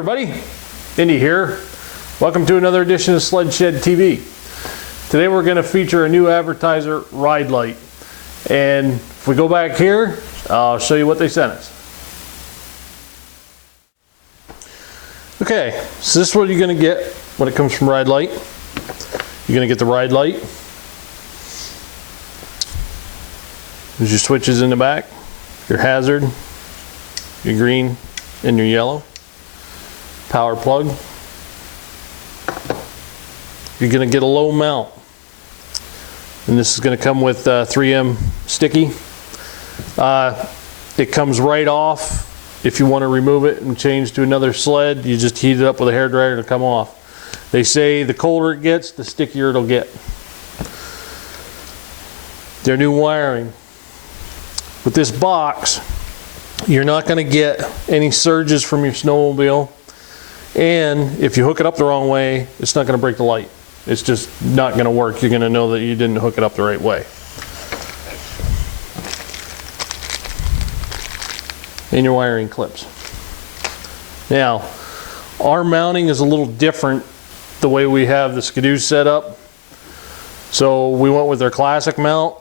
everybody, Indy here. Welcome to another edition of Sled Shed TV. Today we're going to feature a new advertiser, RideLite. And if we go back here, I'll show you what they sent us. Okay, so this is what you're going to get when it comes from RideLite. You're going to get the RideLite. There's your switches in the back, your hazard, your green and your yellow, power plug. You're going to get a low mount, and this is going to come with 3M sticky. It comes right off. If you want to remove it and change to another sled, you just heat it up with a hairdryer to come off. They say the colder it gets, the stickier it'll get. Their new wiring. With this box, you're not going to get any surges from your snowmobile, and if you hook it up the wrong way, it's not going to break the light. It's just not going to work. You're going to know that you didn't hook it up the right way. And your wiring clips. Now, our mounting is a little different the way we have the Skidoo set up. So we went with their classic mount.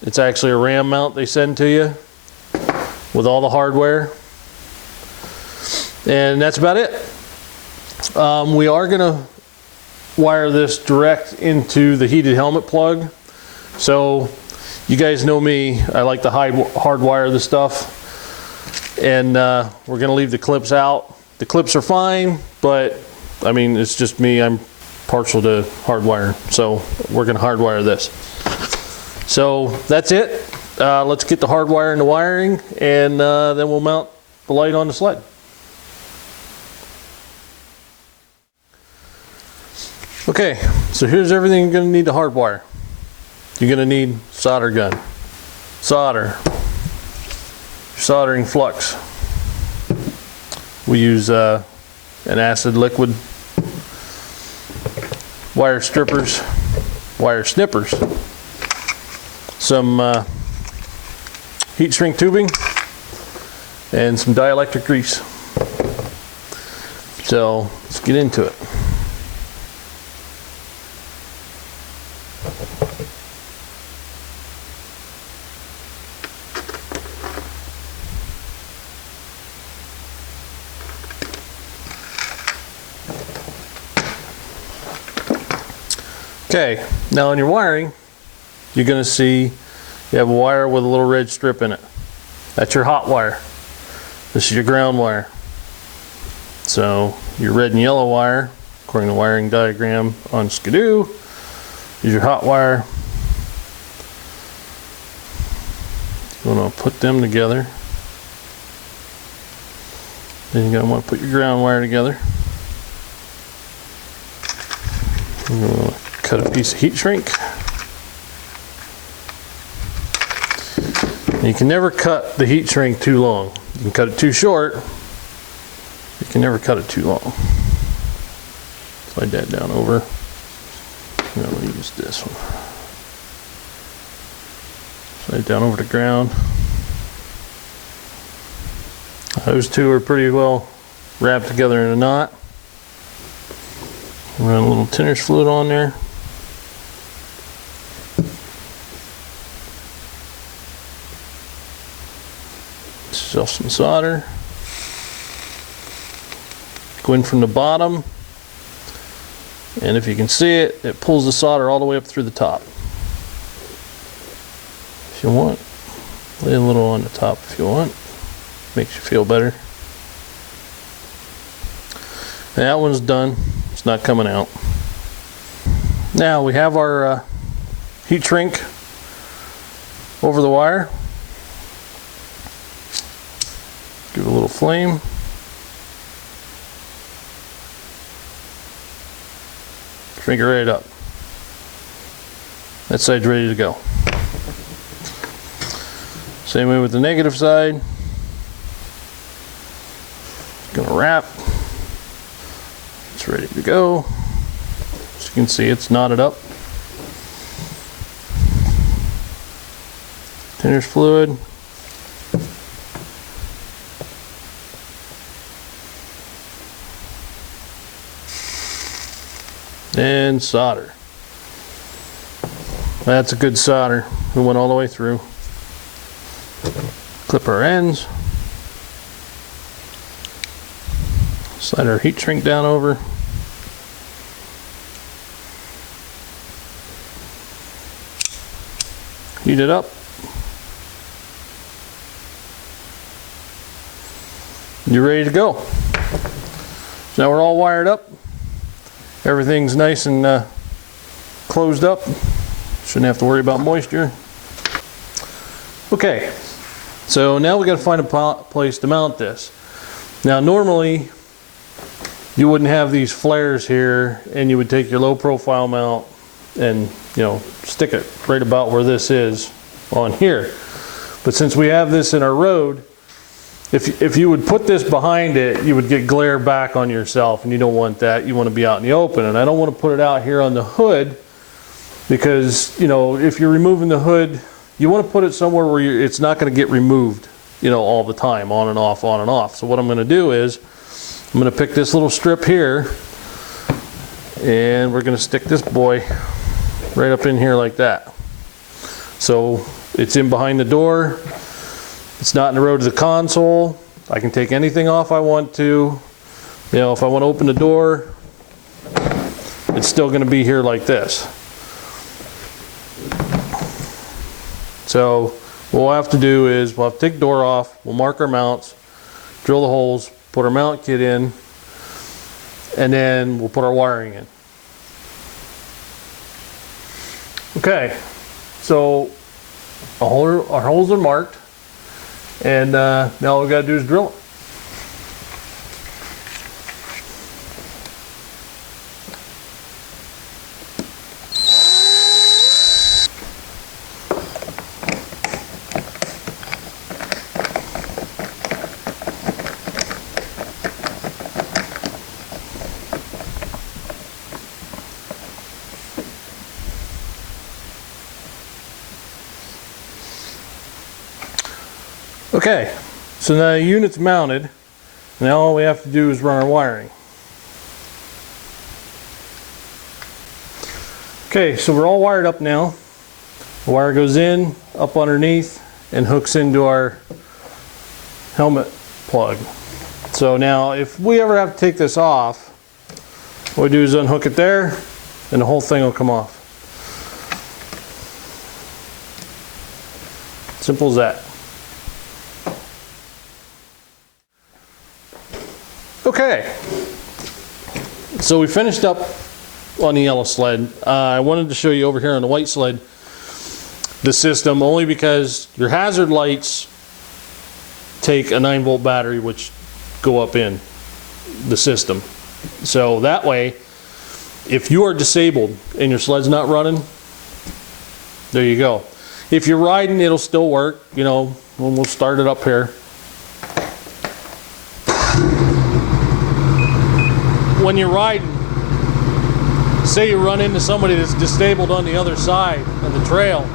It's actually a RAM mount they send to you with all the hardware. And that's about it. We are going to wire this direct into the heated helmet plug. So you guys know me, I like to hardwire the stuff. And we're going to leave the clips out. The clips are fine, but I mean, it's just me. I'm partial to hardwire, so we're going to hardwire this. So that's it. Let's get the hardwire and the wiring, and then we'll mount the light on the sled. Okay, so here's everything you're going to need to hardwire. You're going to need solder gun, solder, soldering flux. We use an acid liquid, wire strippers, wire snippers, some heat shrink tubing, and some dielectric grease. So let's get into it. Okay, now on your wiring, you're going to see you have a wire with a little red strip in it. That's your hot wire. This is your ground wire. So your red and yellow wire, according to the wiring diagram on Skidoo, is your hot wire. You want to put them together. Then you're going to want to put your ground wire together. You're going to cut a piece of heat shrink. And you can never cut the heat shrink too long. You can cut it too short. You can never cut it too long. Slide that down over. I'm going to use this one. Slide down over the ground. Those two are pretty well wrapped together in a knot. Run a little tinner's fluid on there. Yourself some solder. Go in from the bottom, and if you can see it, it pulls the solder all the way up through the top. If you want, lay a little on the top if you want. Makes you feel better. And that one's done. It's not coming out. Now we have our heat shrink over the wire. Give it a little flame. Shrink it right up. That side's ready to go. Same way with the negative side. Gonna wrap. It's ready to go. As you can see, it's knotted up. Tinner's fluid. and solder. That's a good solder. We went all the way through. Clip our ends. Slide our heat shrink down over. Heat it up. You're ready to go. So now we're all wired up. Everything's nice and closed up. Shouldn't have to worry about moisture. Okay, so now we got to find a place to mount this. Now normally you wouldn't have these flares here, and you would take your low profile mount and, you know, stick it right about where this is on here. But since we have this in our road, if you would put this behind it, you would get glare back on yourself, and you don't want that. You want to be out in the open, and I don't want to put it out here on the hood, because, you know, if you're removing the hood, you want to put it somewhere where it's not going to get removed, you know, all the time, on and off, on and off. So what I'm going to do is I'm going to pick this little strip here, and we're going to stick this boy right up in here like that. So it's in behind the door. It's not in the road to the console. I can take anything off I want to. You know, if I want to open the door, it's still going to be here like this. So what we'll have to do is we'll have to take the door off, we'll mark our mounts, drill the holes, put our mount kit in, and then we'll put our wiring in. Okay, so our holes are marked, and now all we got to do is drill it. Okay, so now the unit's mounted. Now all we have to do is run our wiring. Okay, so we're all wired up now. The wire goes in, up underneath, and hooks into our helmet plug. So now if we ever have to take this off, what we do is unhook it there, and the whole thing will come off. Simple as that. Okay, so we finished up on the yellow sled. I wanted to show you over here on the white sled the system, only because your hazard lights take a 9-volt battery which go up in the system. So that way, if you are disabled and your sled's not running, there you go. If you're riding, it'll still work. You know, we'll start it up here. When you're riding, say you run into somebody that's disabled on the other side of the trail,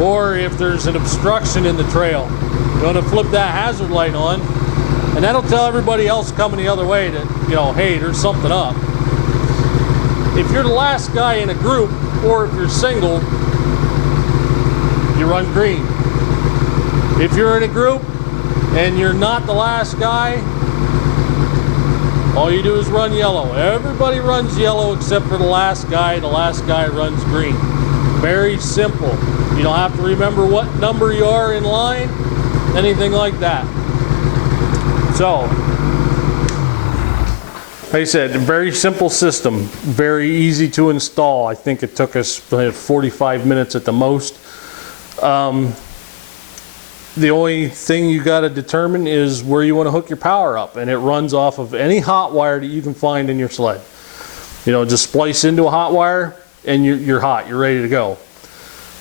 or if there's an obstruction in the trail, you're going to flip that hazard light on, and that'll tell everybody else coming the other way that, you know, hey, there's something up. If you're the last guy in a group, or if you're single, you run green. If you're in a group and you're not the last guy, all you do is run yellow. Everybody runs yellow except for the last guy. The last guy runs green. Very simple. You don't have to remember what number you are in line, anything like that. So, like I said, a very simple system. Very easy to install. I think it took us 45 minutes at the most. The only thing you got to determine is where you want to hook your power up, and it runs off of any hot wire that you can find in your sled. You know, just splice into a hot wire and you're hot, you're ready to go.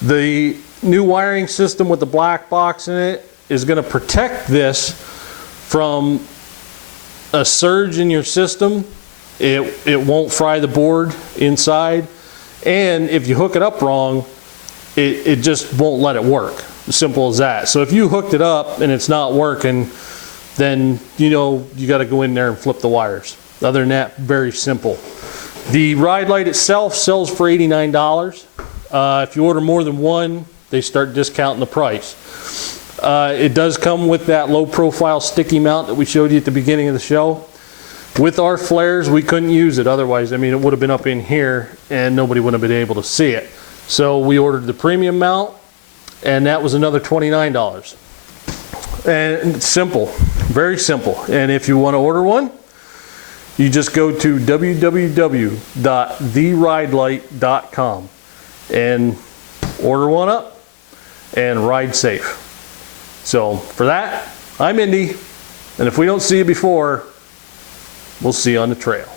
The new wiring system with the black box in it is going to protect this from a surge in your system. It won't fry the board inside, and if you hook it up wrong, it just won't let it work. Simple as that. So if you hooked it up and it's not working, then you know you got to go in there and flip the wires. Other than that, very simple. The ride light itself sells for $89. If you order more than one, they start discounting the price. It does come with that low profile sticky mount that we showed you at the beginning of the show. With our flares, we couldn't use it. Otherwise, I mean, it would have been up in here and nobody would have been able to see it. So we ordered the premium mount, and that was another $29. And it's simple, very simple. And if you want to order one, you just go to www.theridelite.com and order one up and ride safe. So for that, I'm Indy, and if we don't see you before, we'll see you on the trail.